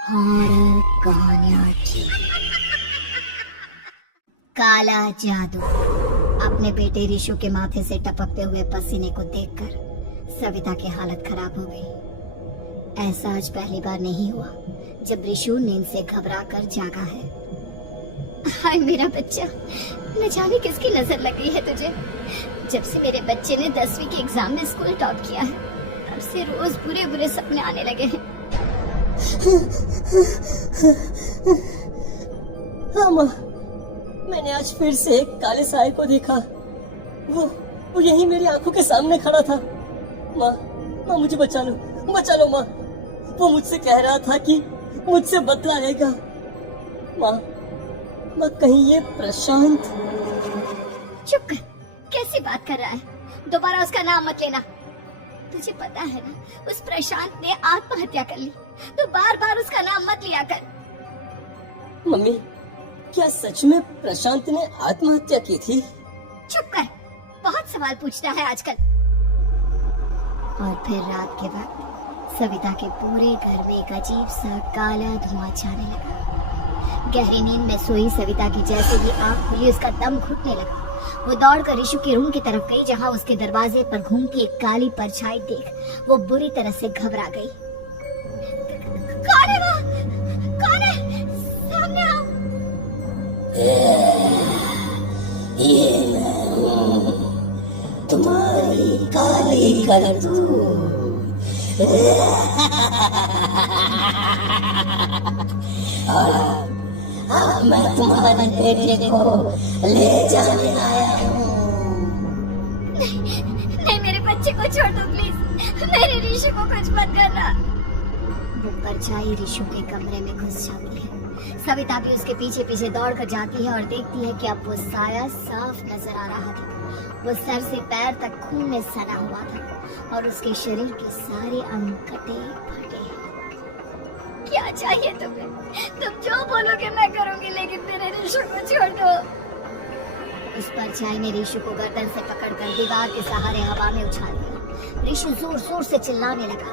Horror कहानियां। काला जादू। अपने बेटे रिशु के माथे से टपकते हुए पसीने को देखकर सविता की हालत खराब हो गई। ऐसा आज पहली बार नहीं हुआ जब रिशु नींद से घबरा कर जागा है। हाय मेरा बच्चा, न जाने किसकी नजर लग गई है तुझे। जब से मेरे बच्चे ने 10वीं के एग्जाम में स्कूल टॉप किया है तब से रोज बुरे बुरे सपने आने लगे हैं। हाँ माँ, मैंने आज फिर से एक काले साए को देखा। वो यही मेरी आंखों के सामने खड़ा था। माँ मुझे बचा लो माँ। वो मुझसे कह रहा था कि मुझसे बदला लेगा। माँ कहीं ये प्रशांत। चुप कर, कैसी बात कर रहा है? दोबारा उसका नाम मत लेना। तुझे पता है ना, उस प्रशांत ने आत्महत्या कर ली, तो बार बार उसका नाम मत लिया कर। मम्मी, क्या सच में प्रशांत ने आत्महत्या की थी? चुप कर, बहुत सवाल पूछता है आजकल। और फिर रात के वक्त सविता के पूरे घर में एक अजीब सा काला धुआं छाने लगा। गहरी नींद में सोई सविता की जैसे ही आंख खुली उसका दम घुटने लगा। वो दौड़कर रिशु के रूम की तरफ गई जहां उसके दरवाजे पर घूमती एक काली परछाई देख वो बुरी तरह से घबरा गई। कौन है वो? कौन है? सामने आओ। ये तुम्हारी काली करतूत। मैं तुम्हारे बेटे को ले जाने आया हूँ। नहीं, मेरे बच्चे को छोड़ दो प्लीज। मेरे रिशु को कुछ मत करना। वो परछाई रिशु के कमरे में घुस जाती है। सविता भी उसके पीछे पीछे दौड़ कर जाती है और देखती है कि अब वो साया साफ नजर आ रहा था। वो सर से पैर तक खून में सना हुआ था और उसके शरीर के सारे अंग कटे फटे। क्या चाहिए तुम्हें? तुम जो बोलोगे मैं करूंगी, लेकिन मेरे रिशु को छोड़ दो। उस परछाई ने रिशु को गर्दन से पकड़कर दीवार के सहारे हवा में उछाल दिया। रिशु जोर जोर से चिल्लाने लगा।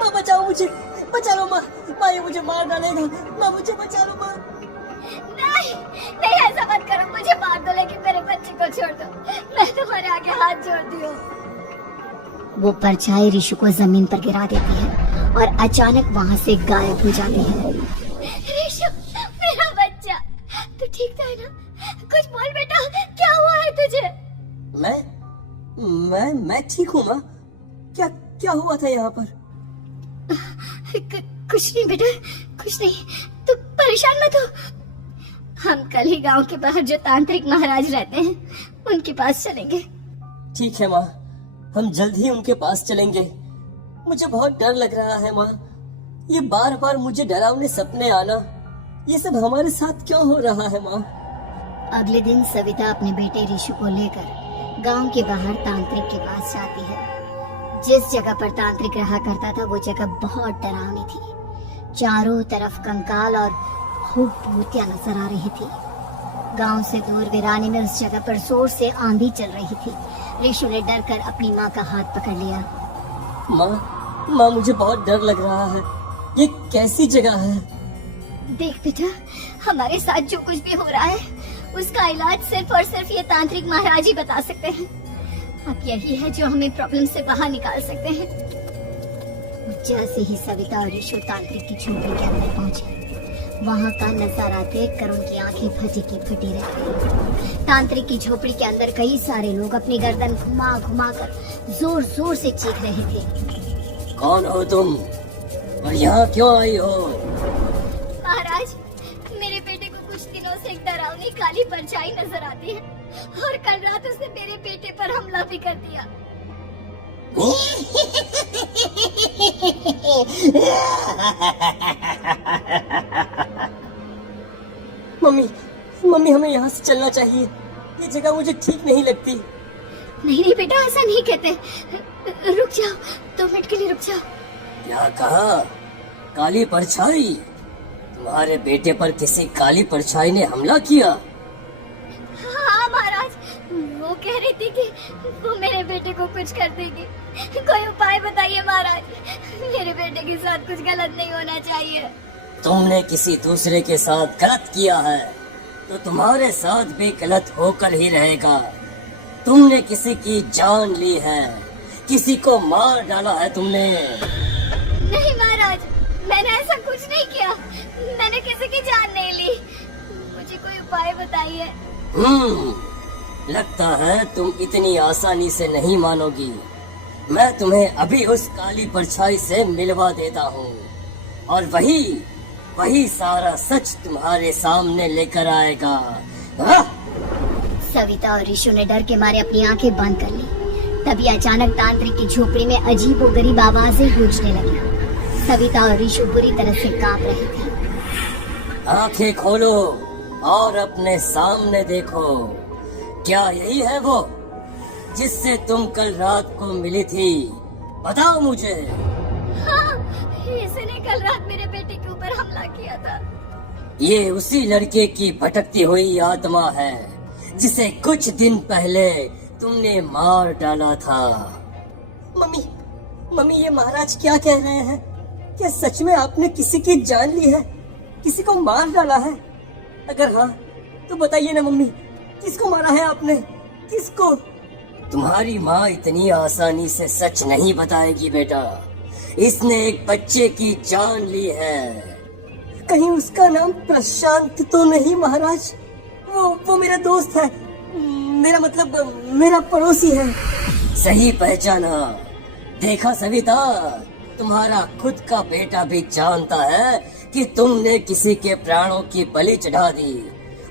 माँ बचाओ मुझे, बचा लो माँ। ये मुझे मार डालेगा। माँ मुझे बचा लो माँ। नहीं ऐसा मत करो, मुझे मार दो लेकिन मेरे बच्चे को छोड़ दो। मैं तुम्हारे आगे हाथ जोड़ती हूँ। वो परछाई रिशु को जमीन पर गिरा देती है और अचानक वहाँ से गायब हो जाती है। रिशु, मेरा बच्चा, तू ठीक तो है ना? कुछ बोल बेटा, क्या हुआ है तुझे? मैं ठीक हूँ माँ। क्या हुआ था यहाँ पर? कुछ नहीं बेटा, कुछ नहीं। तू परेशान मत हो। हम कल ही गांव के बाहर जो तांत्रिक महाराज रहते हैं उनके पास चलेंगे। ठीक है माँ, हम जल्द ही उनके पास चलेंगे। मुझे बहुत डर लग रहा है माँ। ये बार बार मुझे डरावने सपने आना, ये सब हमारे साथ क्यों हो रहा है माँ? अगले दिन सविता अपने बेटे रिशु को लेकर गांव के बाहर तांत्रिक के पास जाती है। जिस जगह पर तांत्रिक रहा करता था वो जगह बहुत डरावनी थी। चारों तरफ कंकाल और खूब भूतियां नजर आ रही थी। गांव से दूर वीरानी में उस जगह पर जोर से आंधी चल रही थी। रिशु ने डर कर अपनी माँ का हाथ पकड़ लिया। माँ मुझे बहुत डर लग रहा है। ये कैसी जगह है? देख बेटा, हमारे साथ जो कुछ भी हो रहा है उसका इलाज सिर्फ और सिर्फ ये तांत्रिक महाराज ही बता सकते हैं। अब यही है जो हमें प्रॉब्लम से बाहर निकाल सकते हैं। जैसे ही सविता और रिशु तांत्रिक की झोपड़ी के अंदर पहुंचे, वहाँ का नजारा देखकर उनकी आंखें फटी की फटी रह गई। तांत्रिक की झोपड़ी के अंदर कई सारे लोग अपनी गर्दन घुमा घुमा कर जोर जोर से चीख रहे थे। कौन हो तुम और यहाँ क्यों आई हो? महाराज, मेरे बेटे को कुछ दिनों से एक डरावनी काली परछाई नजर आती है और कल रात उसने मेरे बेटे पर हमला भी कर दिया। मम्मी हमें यहाँ से चलना चाहिए। ये जगह मुझे ठीक नहीं लगती। नहीं बेटा, ऐसा नहीं कहते। रुक जाओ, 2 मिनट के लिए रुक जाओ। क्या कहा? काली परछाई? तुम्हारे बेटे पर किसी काली परछाई ने हमला किया? हाँ महाराज, वो कह रही रही थी कि वो मेरे बेटे को कुछ कर देगी। कोई उपाय बताइए महाराज, मेरे बेटे के साथ कुछ गलत नहीं होना चाहिए। तुमने किसी दूसरे के साथ गलत किया है तो तुम्हारे साथ भी गलत होकर ही रहेगा। तुमने किसी की जान ली है, किसी को मार डाला है तुमने। नहीं महाराज, मैंने ऐसा कुछ नहीं किया, मैंने किसी की जान नहीं ली। मुझे कोई उपाय बताइए। लगता है तुम इतनी आसानी से नहीं मानोगी। मैं तुम्हें अभी उस काली परछाई से मिलवा देता हूँ और वही सारा सच तुम्हारे सामने लेकर आएगा। हाँ? सविता और ऋषु ने डर के मारे अपनी आंखें बंद कर ली। तभी अचानक तांत्रिक की झोपड़ी में अजीब और गरीब आवाजें गूंजने लगी। सविता और ऋषु बुरी तरह से कांप रहे थे। आंखें खोलो और अपने सामने देखो। क्या यही है वो जिससे तुम कल रात को मिली थी? बताओ मुझे। हाँ, इसने कल रात मेरे बेटे के ऊपर हमला किया था। ये उसी लड़के की भटकती हुई आत्मा है जिसे कुछ दिन पहले तुमने मार डाला था। मम्मी ये महाराज क्या कह रहे हैं? क्या सच में आपने किसी की जान ली है, किसी को मार डाला है? अगर हाँ तो बताइए ना मम्मी, किसको मारा है आपने? किसको? तुम्हारी माँ इतनी आसानी से सच नहीं बताएगी बेटा। इसने एक बच्चे की जान ली है। कहीं उसका नाम प्रशांत तो नहीं महाराज? वो मेरा दोस्त है, मेरा मतलब मेरा पड़ोसी है। सही पहचाना। देखा सविता, तुम्हारा खुद का बेटा भी जानता है कि तुमने किसी के प्राणों की बलि चढ़ा दी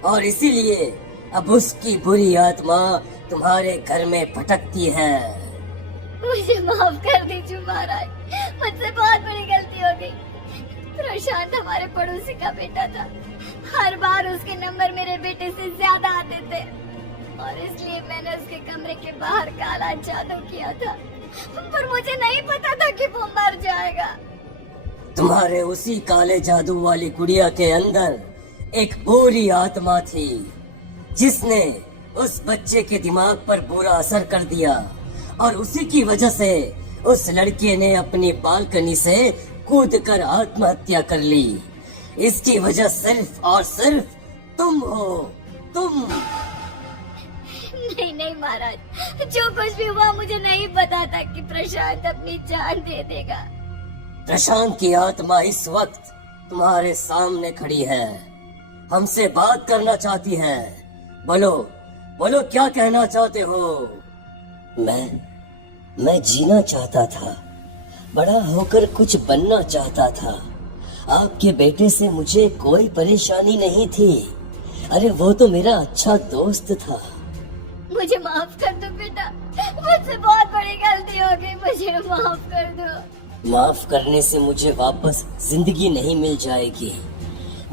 और इसीलिए अब उसकी बुरी आत्मा तुम्हारे घर में भटकती है। मुझे माफ कर दीजिए महाराज, मुझसे बहुत बड़ी गलती हो गई। प्रशांत हमारे पड़ोसी का बेटा था। हर बार उसके नंबर मेरे बेटे से ज्यादा आते थे और इसलिए मैंने उसके कमरे के बाहर काला जादू किया था, पर मुझे नहीं पता था कि वो मर जाएगा। तुम्हारे उसी काले जादू वाली गुड़िया के अंदर एक बुरी आत्मा थी जिसने उस बच्चे के दिमाग पर बुरा असर कर दिया और उसी की वजह से उस लड़के ने अपनी बालकनी से कूदकर आत्महत्या कर ली। इसकी वजह सिर्फ और सिर्फ तुम हो, तुम। नहीं महाराज, जो कुछ भी हुआ मुझे नहीं पता था कि प्रशांत अपनी जान दे देगा। प्रशांत की आत्मा इस वक्त तुम्हारे सामने खड़ी है, हमसे बात करना चाहती है। बोलो क्या कहना चाहते हो? मैं जीना चाहता था, बड़ा होकर कुछ बनना चाहता था। आपके बेटे से मुझे कोई परेशानी नहीं थी। अरे वो तो मेरा अच्छा दोस्त था। मुझे माफ कर दो बेटा, मुझसे बहुत बड़ी गलती हो गई, मुझे माफ कर दो। माफ करने से मुझे वापस जिंदगी नहीं मिल जाएगी।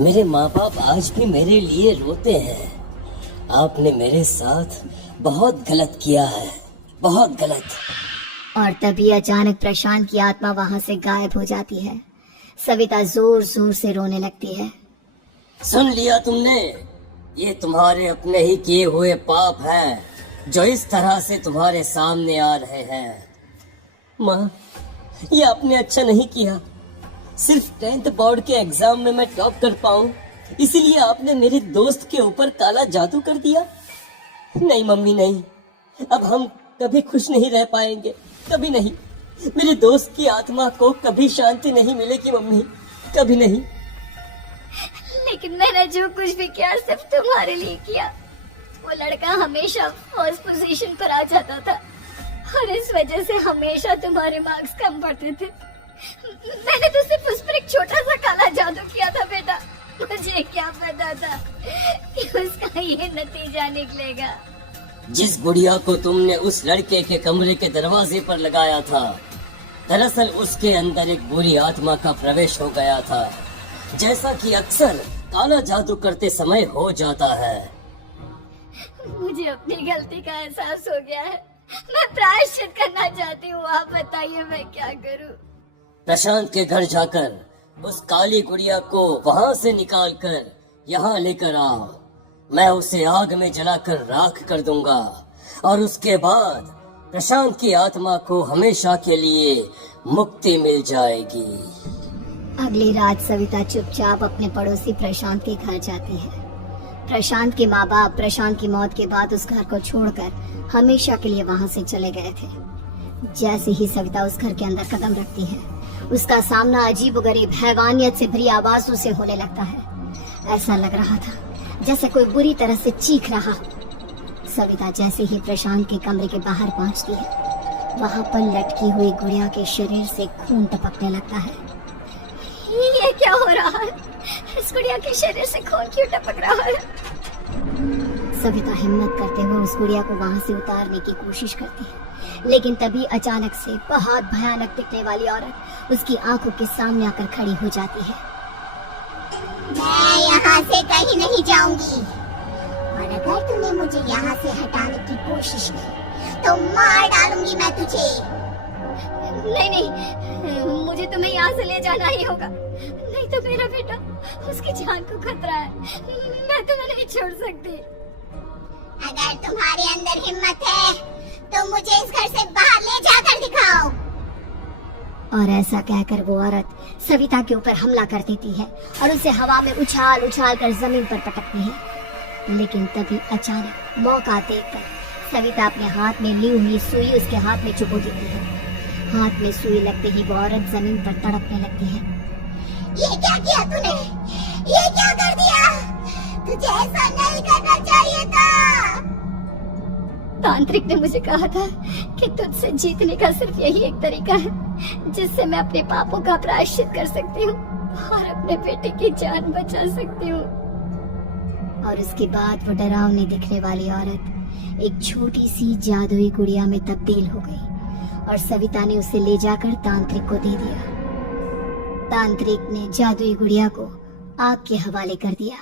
मेरे माँ बाप आज भी मेरे लिए रोते हैं। आपने मेरे साथ बहुत गलत किया है, बहुत गलत। और तभी अचानक प्रशांत की आत्मा वहाँ से गायब हो जाती है। सविता जोर जोर से रोने लगती है। सुन लिया तुमने? ये तुम्हारे अपने ही किए हुए पाप हैं जो इस तरह से तुम्हारे सामने आ रहे हैं। माँ, ये आपने अच्छा नहीं किया। सिर्फ 10th बोर्ड के एग्जाम में मैं टॉप कर पाऊं, इसीलिए आपने मेरे दोस्त के ऊपर काला जादू कर दिया। नहीं मम्मी नहीं, अब हम कभी खुश नहीं रह पाएंगे, कभी नहीं। मेरे दोस्त की आत्मा को कभी शांति नहीं मिलेगी मम्मी, कभी नहीं। लेकिन मैंने जो कुछ भी किया सिर्फ तुम्हारे लिए किया। वो लड़का हमेशा फर्स्ट पोजीशन पर आ जाता था और इस वजह से हमेशा तुम्हारे मार्क्स कम पड़ते थे। मैंने तो सिर्फ उस पर एक छोटा सा काला जादू किया था बेटा। मुझे क्या पता था कि उसका ये नतीजा निकलेगा। जिस गुड़िया को तुमने उस लड़के के कमरे के दरवाजे पर लगाया था, दरअसल उसके अंदर एक बुरी आत्मा का प्रवेश हो गया था, जैसा कि अक्सर काला जादू करते समय हो जाता है। मुझे अपनी गलती का एहसास हो गया है, मैं प्रायश्चित करना चाहती हूँ। आप बताइए मैं क्या करूँ? प्रशांत के घर जाकर उस काली गुड़िया को वहाँ से निकालकर यहाँ लेकर आओ। मैं उसे आग में जलाकर राख कर दूंगा और उसके बाद प्रशांत की आत्मा को हमेशा के लिए मुक्ति मिल जाएगी। अगली रात सविता चुपचाप अपने पड़ोसी प्रशांत के घर जाती है। प्रशांत के माँ बाप प्रशांत की मौत के बाद उस घर को छोड़कर हमेशा के लिए वहां से चले गए थे। जैसे ही सविता उस घर के अंदर कदम रखती है, उसका सामना अजीबोगरीब हैवानियत से भरी आवाजों से होने लगता है। ऐसा लग रहा था जैसे कोई बुरी तरह से चीख रहा हो। सविता जैसे ही प्रशांत के कमरे के बाहर पहुंचती है, वहां पर लटकी हुई गुड़िया के शरीर से खून टपकने लगता है। ये क्या हो रहा है? इस गुड़िया के शरीर से खून क्यों टपक रहा है? सविता हिम्मत करते हुए उस गुड़िया को वहां से उतारने की कोशिश करती है, लेकिन तभी अचानक से बहुत भयानक दिखने वाली औरत उसकी आंखों के सामने आकर खड़ी हो जाती है। मैं यहाँ से कहीं नहीं जाऊंगी, और अगर तूने मुझे यहाँ से हटाने की कोशिश की तो मार डालूंगी मैं तुझे। नहीं नहीं, मुझे तुम्हें यहाँ से ले जाना ही होगा, नहीं तो मेरा बेटा, उसकी जान को खतरा है। मैं तुम्हें नहीं छोड़ सकती। अगर तुम्हारे अंदर हिम्मत है तो मुझे इस घर से बाहर ले जाकर दिखाओ। और ऐसा कहकर वो औरत सविता के ऊपर हमला कर देती है और उसे हवा में उछाल उछाल कर जमीन पर पटकती है। लेकिन तभी अचानक मौका देखकर सविता अपने हाथ में ली हुई सुई उसके हाथ में चुभो देती है। हाथ में सुई लगते ही वो औरत जमीन पर तड़पने लगती है। ये क्या किया तूने? ये क्या कर दिया? तुझे ऐसा नहीं करना चाहिए था। तांत्रिक ने मुझे कहा था कि तुझसे जीतने का सिर्फ यही एक तरीका है जिससे मैं अपने पापों का प्रायश्चित कर सकती हूँ और अपने बेटे की जान बचा सकती हूँ। और उसके बाद वो डरावनी दिखने वाली औरत एक छोटी सी जादुई गुड़िया में तब्दील हो गई और सविता ने उसे ले जाकर तांत्रिक को दे दिया। तांत्रिक ने जादुई गुड़िया को आग के हवाले कर दिया